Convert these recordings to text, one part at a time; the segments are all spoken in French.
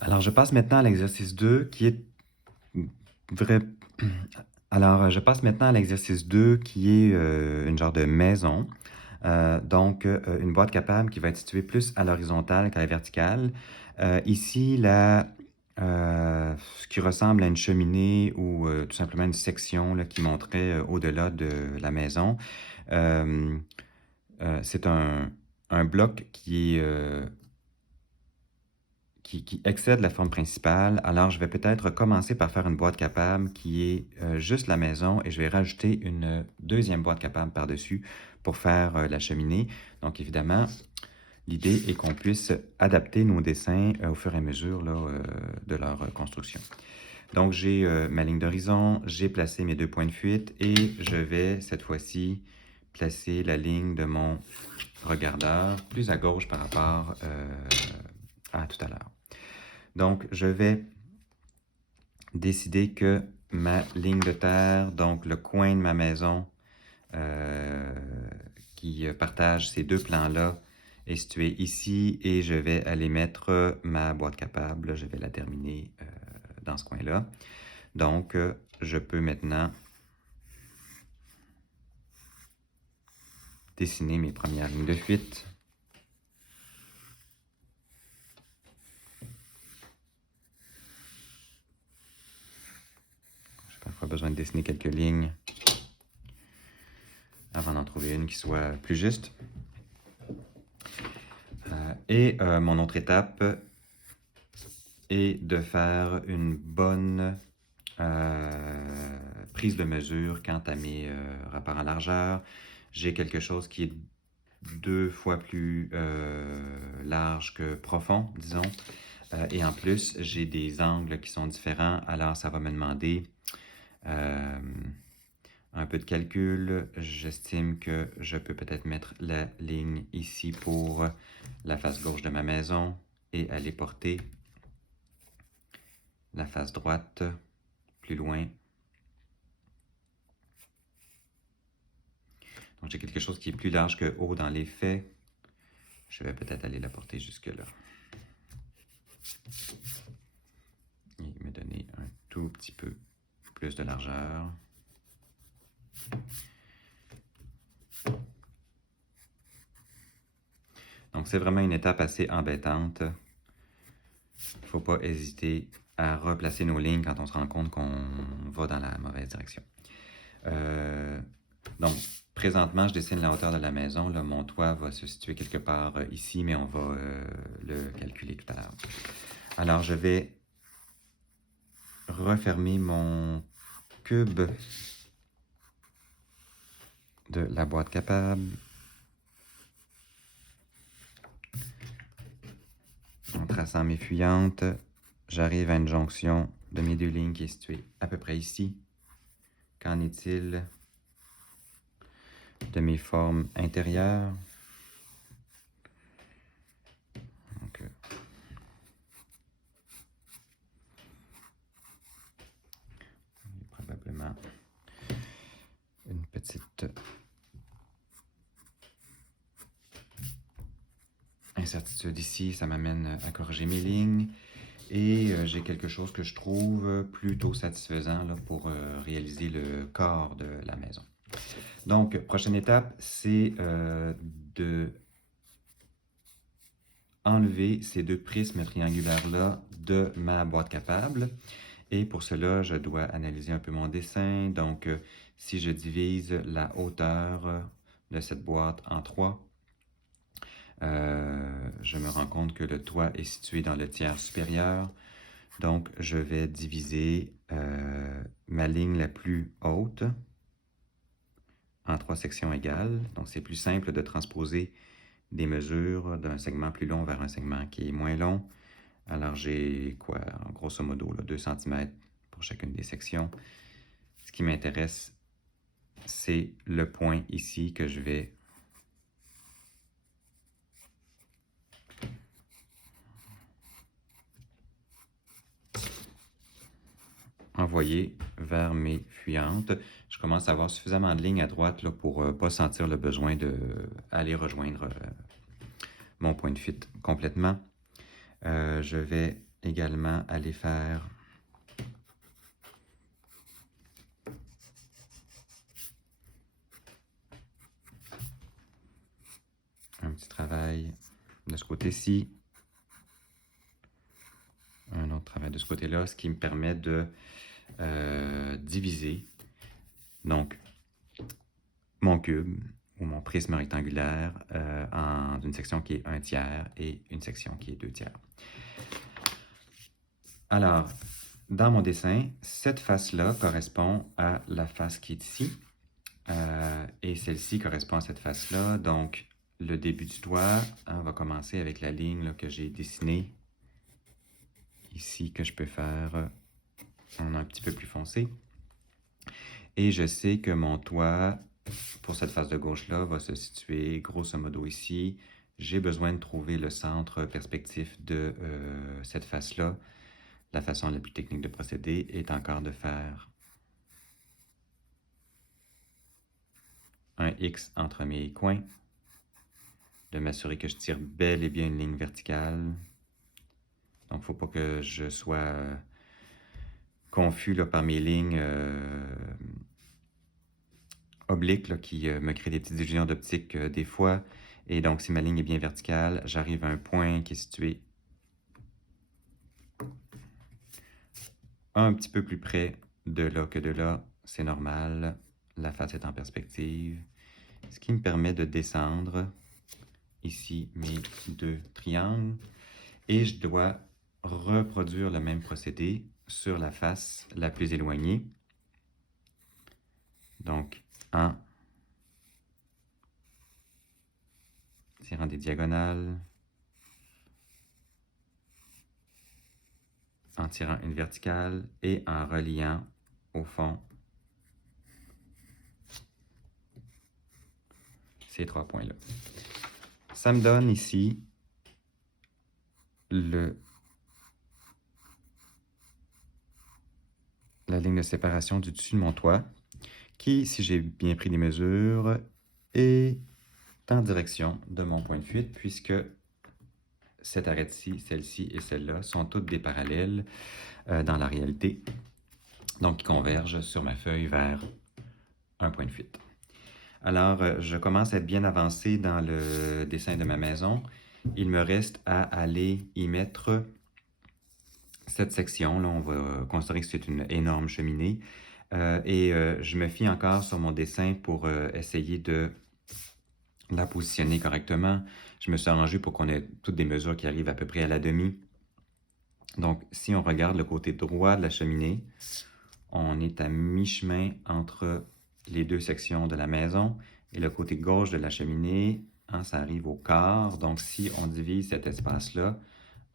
Alors, je passe maintenant à l'exercice 2 qui est vrai. Alors, je passe maintenant à l'exercice 2 qui est une genre de maison. Donc, une boîte capable qui va être située plus à l'horizontale qu'à la verticale. Ici, ce qui ressemble à une cheminée ou tout simplement une section là, qui montrait au-delà de la maison. Euh, c'est un bloc qui excède la forme principale. Alors, je vais peut-être commencer par faire une boîte capable qui est juste la maison et je vais rajouter une deuxième boîte capable par-dessus pour faire la cheminée. Donc, évidemment, l'idée est qu'on puisse adapter nos dessins au fur et à mesure là, de leur construction. Donc, j'ai ma ligne d'horizon, j'ai placé mes 2 points de fuite et je vais cette fois-ci placer la ligne de mon regardeur plus à gauche par rapport à tout à l'heure. Donc, je vais décider que ma ligne de terre, donc le coin de ma maison euh, qui partage ces deux plans-là, est situé ici et je vais aller mettre ma boîte capable. Je vais la terminer dans ce coin-là. Donc, je peux maintenant dessiner mes premières lignes de fuite. J'ai parfois besoin de dessiner quelques lignes avant d'en trouver une qui soit plus juste. Et mon autre étape est de faire une bonne prise de mesure quant à mes rapports en largeur. J'ai quelque chose qui est 2 fois plus large que profond, disons. Et en plus, j'ai des angles qui sont différents, alors ça va me demander un peu de calcul. J'estime que je peux peut-être mettre la ligne ici pour la face gauche de ma maison et aller porter la face droite plus loin. Donc j'ai quelque chose qui est plus large que haut dans les faits. Je vais peut-être aller la porter jusque-là. Et me donner un tout petit peu plus de largeur. Donc c'est vraiment une étape assez embêtante. Il ne faut pas hésiter à replacer nos lignes quand on se rend compte qu'on va dans la mauvaise direction. Donc, présentement, je dessine la hauteur de la maison. Là, mon toit va se situer quelque part ici, mais on va le calculer tout à l'heure. Alors, je vais refermer mon cube de la boîte capable. En traçant mes fuyantes, j'arrive à une jonction de mes 2 lignes qui est située à peu près ici. Qu'en est-il de mes formes intérieures? Donc, probablement une petite incertitude ici, ça m'amène à corriger mes lignes. Et j'ai quelque chose que je trouve plutôt satisfaisant là, pour réaliser le corps de la maison. Donc, prochaine étape, c'est de enlever ces 2 prismes triangulaires-là de ma boîte capable. Et pour cela, je dois analyser un peu mon dessin. Donc, si je divise la hauteur de cette boîte en 3, je me rends compte que le toit est situé dans le tiers supérieur. Donc, je vais diviser ma ligne la plus haute en 3 sections égales. Donc, c'est plus simple de transposer des mesures d'un segment plus long vers un segment qui est moins long. Alors, j'ai quoi, grosso modo, là, 2 cm pour chacune des sections. Ce qui m'intéresse, c'est le point ici que je vais envoyer vers mes fuyantes. Je commence à avoir suffisamment de lignes à droite là, pour ne pas sentir le besoin d'aller rejoindre mon point de fuite complètement. Je vais également aller faire un petit travail de ce côté-ci, un autre travail de ce côté-là, ce qui me permet de diviser donc mon cube ou mon prisme rectangulaire en une section qui est 1/3 et une section qui est 2/3. Alors, dans mon dessin, cette face-là correspond à la face qui est ici et celle-ci correspond à cette face-là. Donc, le début du doigt, on va commencer avec la ligne là, que j'ai dessinée ici, que je peux faire en un petit peu plus foncé. Et je sais que mon doigt, pour cette face de gauche-là, va se situer grosso modo ici. J'ai besoin de trouver le centre perspectif de cette face-là. La façon la plus technique de procéder est encore de faire un X entre mes coins, de m'assurer que je tire bel et bien une ligne verticale. Donc, il ne faut pas que je sois confus là, par mes lignes obliques là, qui me créent des petites illusions d'optique des fois. Et donc, si ma ligne est bien verticale, j'arrive à un point qui est situé un petit peu plus près de là que de là. C'est normal, la face est en perspective, ce qui me permet de descendre ici mes deux triangles. Et je dois reproduire le même procédé sur la face la plus éloignée. Donc, en tirant des diagonales, en tirant une verticale et en reliant au fond ces trois points-là. Ça me donne ici la ligne de séparation du dessus de mon toit, qui, si j'ai bien pris des mesures, est en direction de mon point de fuite, puisque cette arête-ci, celle-ci et celle-là sont toutes des parallèles dans la réalité, donc qui convergent sur ma feuille vers un point de fuite. Alors, je commence à être bien avancé dans le dessin de ma maison. Il me reste à aller y mettre cette section. Là, on va considérer que c'est une énorme cheminée. Je me fie encore sur mon dessin pour essayer de la positionner correctement. Je me suis arrangé pour qu'on ait toutes des mesures qui arrivent à peu près à la demi. Donc, si on regarde le côté droit de la cheminée, on est à mi-chemin entre les deux sections de la maison. Et le côté gauche de la cheminée, ça arrive au quart. Donc, si on divise cet espace-là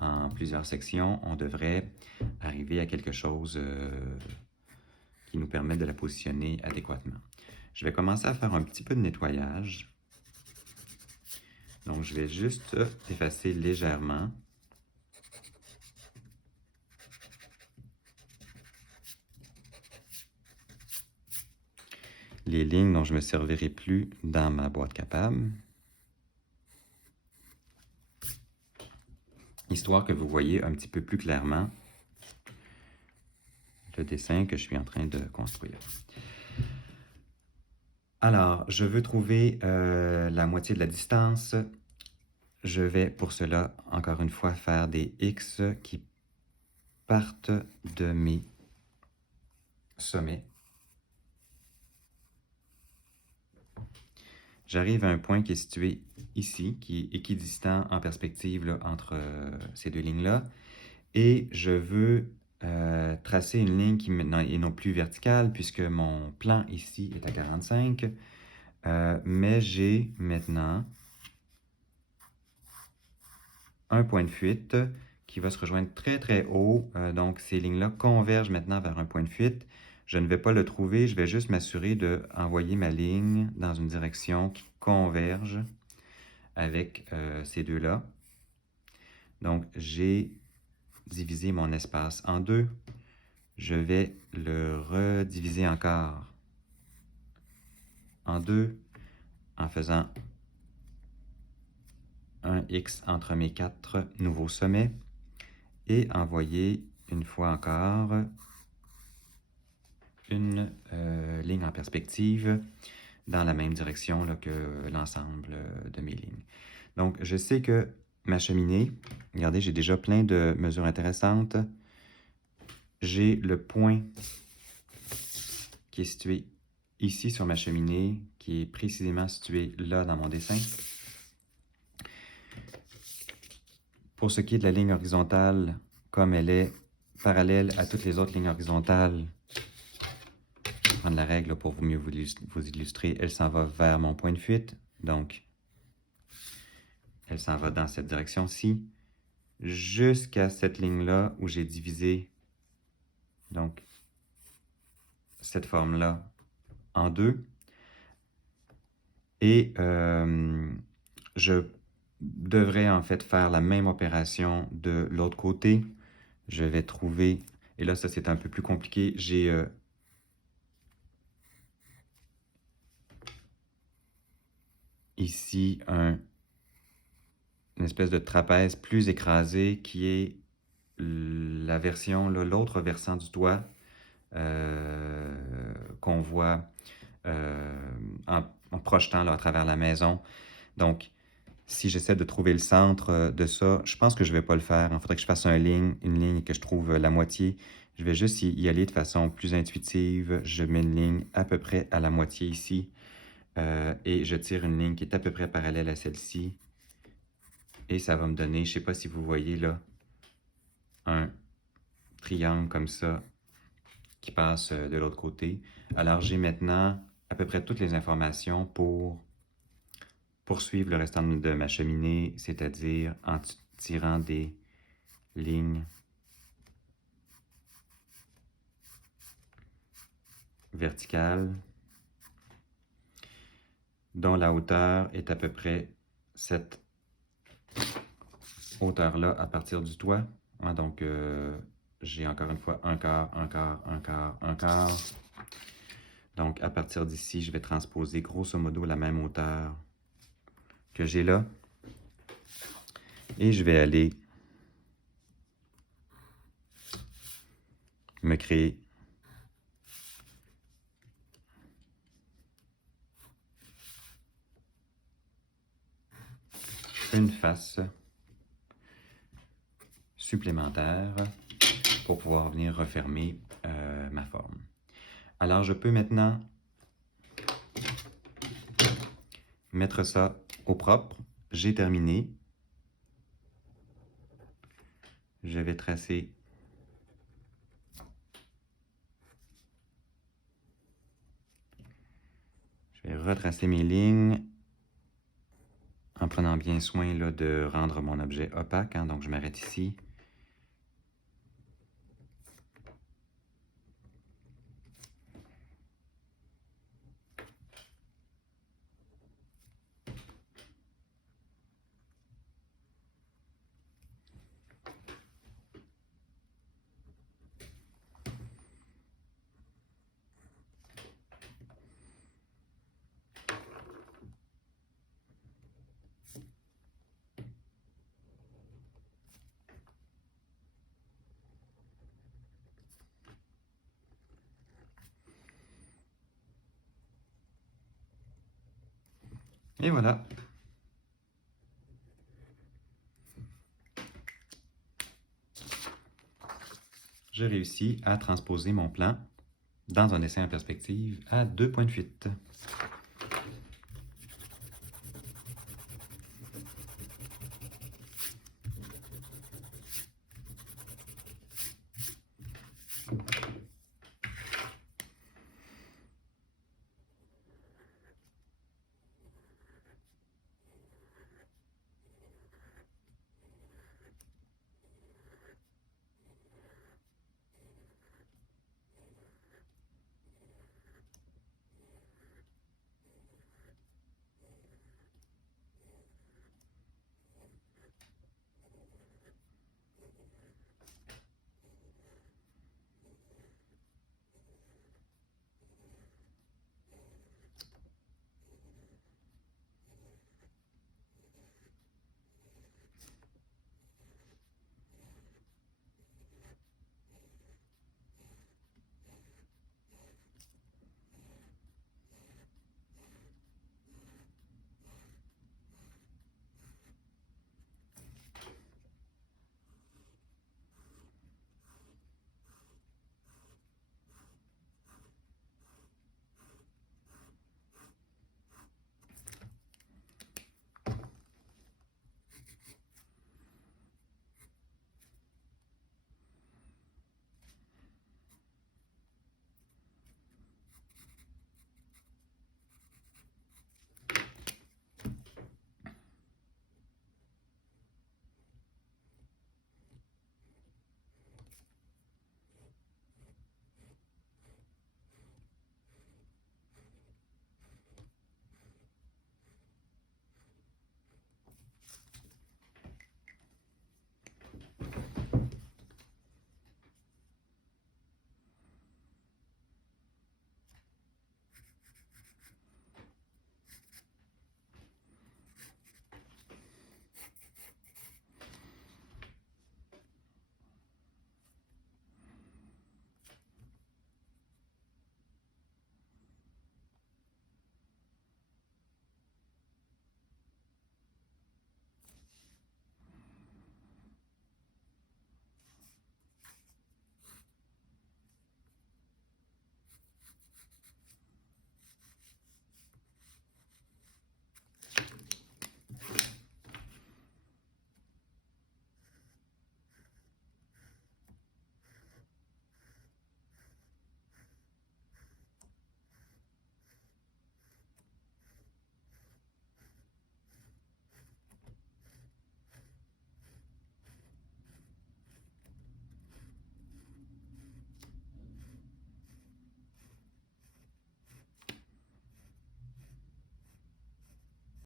en plusieurs sections, on devrait arriver à quelque chose qui nous permet de la positionner adéquatement. Je vais commencer à faire un petit peu de nettoyage. Donc, je vais juste effacer légèrement. Les lignes dont je ne me servirai plus dans ma boîte capable. Histoire que vous voyez un petit peu plus clairement le dessin que je suis en train de construire. Alors, je veux trouver la moitié de la distance. Je vais pour cela, encore une fois, faire des X qui partent de mes sommets. J'arrive à un point qui est situé ici, qui est équidistant en perspective là, entre ces deux lignes-là. Et je veux tracer une ligne qui maintenant est non plus verticale, puisque mon plan ici est à 45. Mais j'ai maintenant un point de fuite qui va se rejoindre très très haut. Donc ces lignes-là convergent maintenant vers un point de fuite. Je ne vais pas le trouver, je vais juste m'assurer d'envoyer ma ligne dans une direction qui converge avec ces deux-là. Donc j'ai divisé mon espace en deux. Je vais le rediviser encore en deux en faisant un X entre mes quatre nouveaux sommets. et envoyer une fois encore une ligne en perspective dans la même direction là, que l'ensemble de mes lignes. Donc, je sais que ma cheminée, regardez, j'ai déjà plein de mesures intéressantes. J'ai le point qui est situé ici sur ma cheminée, qui est précisément situé là dans mon dessin. Pour ce qui est de la ligne horizontale, comme elle est parallèle à toutes les autres lignes horizontales, je vais prendre la règle pour mieux vous illustrer, elle s'en va vers mon point de fuite. Donc, elle s'en va dans cette direction-ci, jusqu'à cette ligne-là où j'ai divisé donc cette forme-là en deux. Et je devrais en fait faire la même opération de l'autre côté. Je vais trouver, et là ça c'est un peu plus compliqué, j'ai ici une espèce de trapèze plus écrasé qui est la version, l'autre versant du doigt qu'on voit en projetant là, à travers la maison. Donc, si j'essaie de trouver le centre de ça, je pense que je ne vais pas le faire. Il faudrait que je fasse une ligne et que je trouve la moitié. Je vais juste y aller de façon plus intuitive. Je mets une ligne à peu près à la moitié ici. Et je tire une ligne qui est à peu près parallèle à celle-ci. Et ça va me donner, je ne sais pas si vous voyez là, un triangle comme ça qui passe de l'autre côté. Alors j'ai maintenant à peu près toutes les informations pour poursuivre le restant de ma cheminée, c'est-à-dire en tirant des lignes verticales dont la hauteur est à peu près cette hauteur-là à partir du toit. Donc, j'ai encore une fois un quart, un quart, un quart, un quart. Donc, à partir d'ici, je vais transposer grosso modo la même hauteur que j'ai là. Et je vais aller me créer une face supplémentaire pour pouvoir venir refermer ma forme. Alors, je peux maintenant mettre ça au propre. J'ai terminé. Je vais tracer je vais retracer mes lignes en prenant bien soin là, de rendre mon objet opaque. Donc, je m'arrête ici. Et voilà. J'ai réussi à transposer mon plan dans un dessin en perspective à 2 points de fuite.